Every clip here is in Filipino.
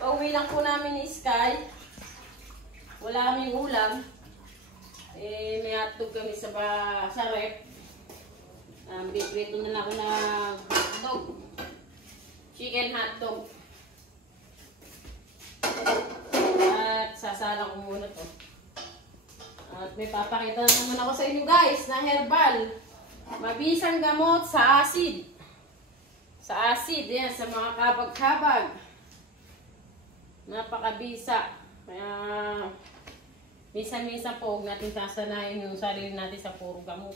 Pauwi lang po namin ni Sky. Wala kaming ulam. May hotdog kami sa rep. Prito na lang ako na hotdog. Chicken hotdog. At sasalang ko muna to. At may papakita naman ako sa inyo guys na herbal. Mabisang gamot sa acid. Sa acid, yan, sa mga kabag-kabag. Napakabisa. Kaya, misa-misa po, huwag natin sasanayin yung sarili natin sa puro gamot.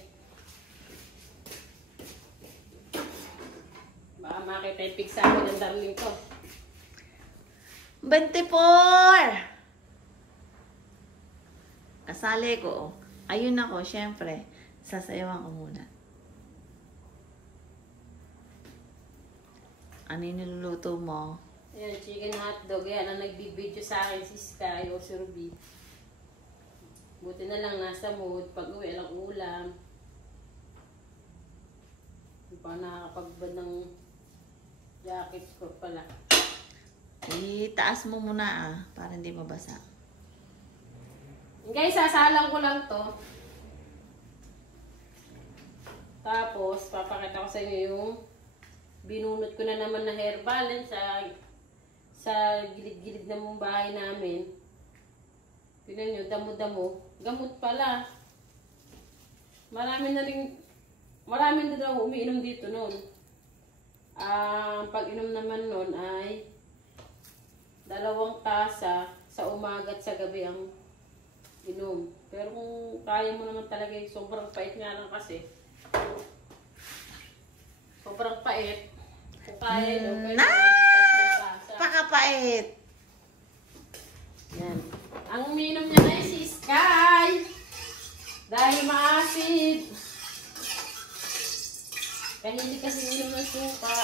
Baka makita yung pigsama ng darling ko. 24! Kasali ko. Ayun ako, syempre. Sasayawan ko muna. Ano yung niluluto mo? Ayan, chicken hotdog. Yan, ang nagbibideo sa akin si Sky o si Ruby. Buti na lang nasa mood. Pag uwi, alang ulam. Hindi pa nakakapagbad ng jacket ko pala. Itaas mo muna para hindi mabasa. Guys, sasalang ko lang to. Tapos, papakita ko sa inyo yung binunot ko na naman na herbal sa gilid-gilid na mong bahay namin. Tignan nyo, damo-damo. Gamot pala. Marami na daw umiinom dito noon. Pag-inom naman noon ay 2 tasa sa umaga at sa gabi ang inom. Pero kung kaya mo naman talaga, sobrang pait nga lang kasi. Sobrang pait. Kung kaya nyo, pwede pakapait. Yan. Ang uminom niya na si Sky. Dahil maasid. Kaya hindi kasi uminom ng suka.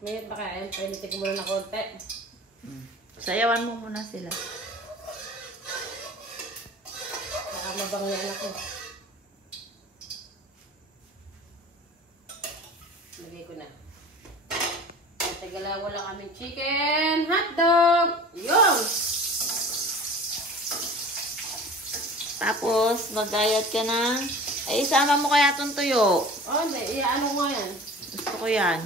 Mayroon ba kaya? Pwede ko muna na konti. Sayawan mo muna sila. Baka mabangyan ako. Lagay ko na. Tagalawa lang aming chicken hotdog. Yun! Tapos, magayat ka na. Ay, isama mo kaya itong tuyo. Oh, hindi. Ano nga yan? Gusto ko yan.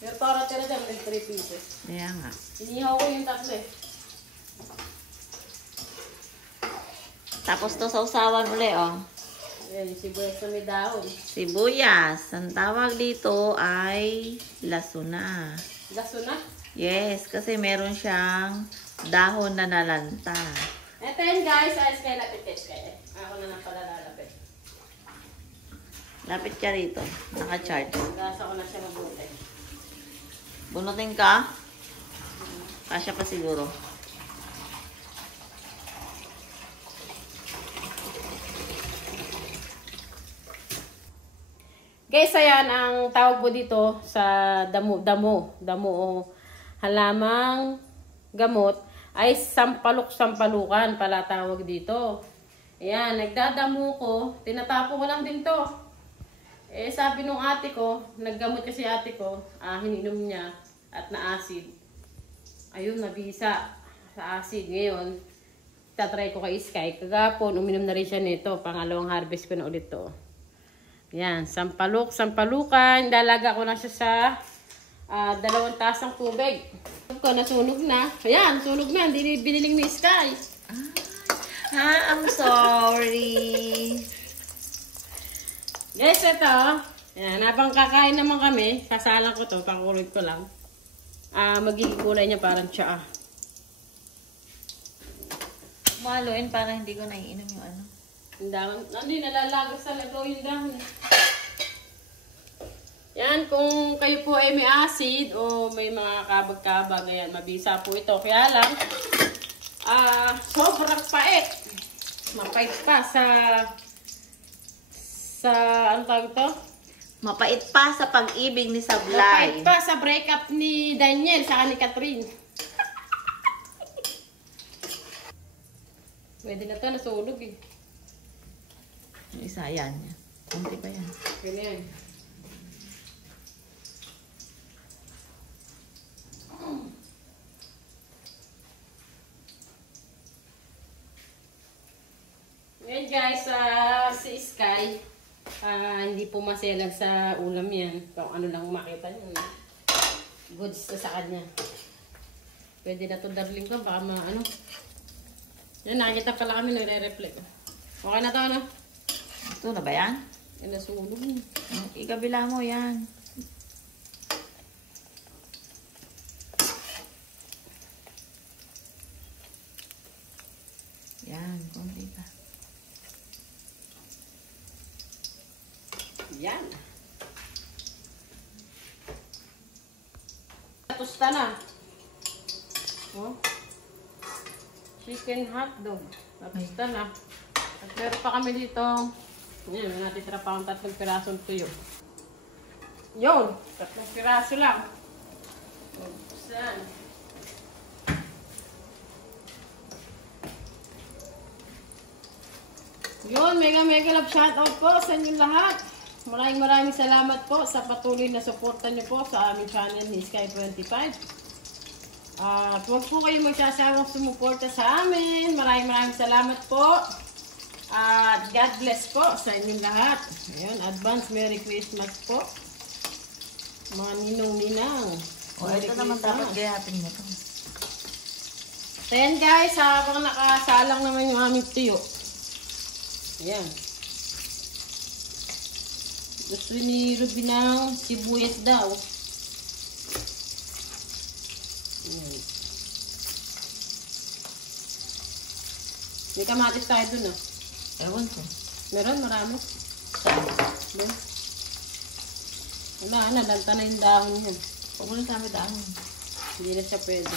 Pero para tira dyan, may 3 pieces. Kaya nga. Inihaw ko yung 3 eh. Tapos to sa usawan uli, oh. Ayan, yung sibuyas na may dahon. Sibuyas. Ang tawag dito ay lasuna. Laso na? Yes, kasi meron siyang dahon na nalanta. Ito yun guys, ayos kayo lapit kayo. Ako na lang pala lalapit. Lapit ka rito. Naka-charge. Gasa ko na siya mabuti. Bunutin ka? Kasya pa siguro. Guys, ayan ang tawag po dito sa damo o halamang gamot ay sampalok-sampalukan pala tawag dito. Ayan, nagdadamo ko, tinatapo ko lang din to. Sabi nung ate ko, naggamot kasi ate ko, hininom niya at na-acid. Ayun, nabisa sa acid. Ngayon, tatry ko kay Sky. Kagapon, uminom na rin siya nito. Pangalawang harvest ko na ulit to. Yan, sampalukan. Dalaga ko na siya sa 2 tasang tubig. Nasunog na. Ayan, sunog na. Hindi biniling ni Sky. I'm sorry. Guys, ito. Ayan, habang kakain naman kami, kasalang ko to, pakulog ko lang. Magiging kulay niya parang tsaa. Maluin para hindi ko naiinom yung ano. Yung dahon. Hindi, nalalagas sa lagaw yung dahon. Yan, kung kayo po ay may acid o may mga kabag-kabag, ayan, mabisa po ito. Kaya lang, sobrang pait. Mapait pa sa ano tawag ito? Mapait pa sa pag-ibig ni Sablay. Mapait pa sa breakup ni Daniel sa ni Catherine. Pwede na ito, nasunog eh. Yung isa, yan. Kunti pa yan. Ganyan. guys, si Sky, hindi po maselan sa ulam yan. Kung ano lang makita niyo. Goods na sa kanya. Pwede na to darling ko, baka ano. Yan, nakikita pala kami nagre-reflect. Okay na to, ano? Ito na ba yan? Yan, nasunog. Ikabila mo yan. Yan, konti pa. Yan. Tusta na. Oh. Chicken hotdog. Natusta na. At meron pa kami dito. Yan, may natitira pa akong 3 pirasong tuyo. Yun, 3 piraso lang. Saan? Yun, mega love shoutout po sa inyong lahat. Maraming salamat po sa patuloy na suporta niyo po sa aming channel ni Sky25. At huwag po kayong magsasawang sumuporta sa amin. Maraming salamat po. At God bless po sa inyong lahat. Ayun, advance Merry Christmas po. Mga ninong-ninang. Ito naman dapat gayatin mo ito. So yan guys, habang nakasalang naman yung aming tuyo. Ayan. Gusto ni Ruby ng sibuyas daw. Ayan. May kamatis tayo dun, ah. Ewan ko. Meron, marami. Saan? Doon. Wala, nalanta na yung dahon niya. Huwag mo na sa amin daan. Hindi na siya pwede.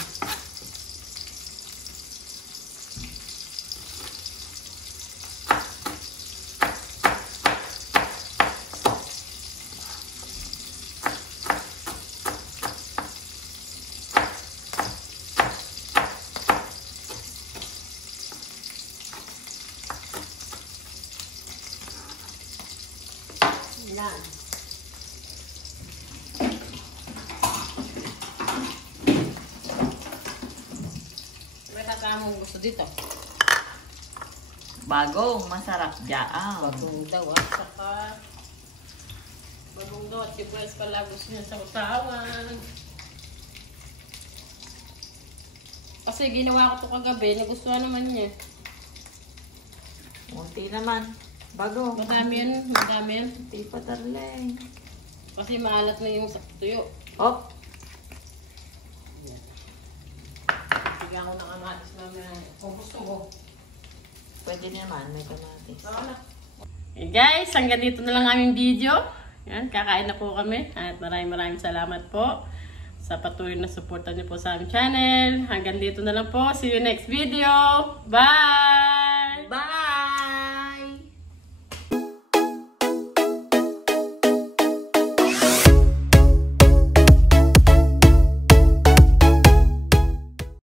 Yan. May tatamong gusto dito. Bagong, masarap dyan. Bagong daw at saka bagong daw at sibuyas pala gusto niya sa utawan. Kasi ginawa ko ito kagabi, nagustuhan naman niya. Munti naman. Bago. Madami yan, madami yan. Hindi pa darling. Kasi maalat na yung tuyo. Hop. Bigyan ko ng kamatis mamaya. Kung gusto mo. Pwede naman, may kamatis. Okay guys, hanggang dito na lang aming video. Yan, kakain na po kami. At maraming salamat po sa patuloy na suporta niyo po sa aming channel. Hanggang dito na lang po. See you next video. Bye!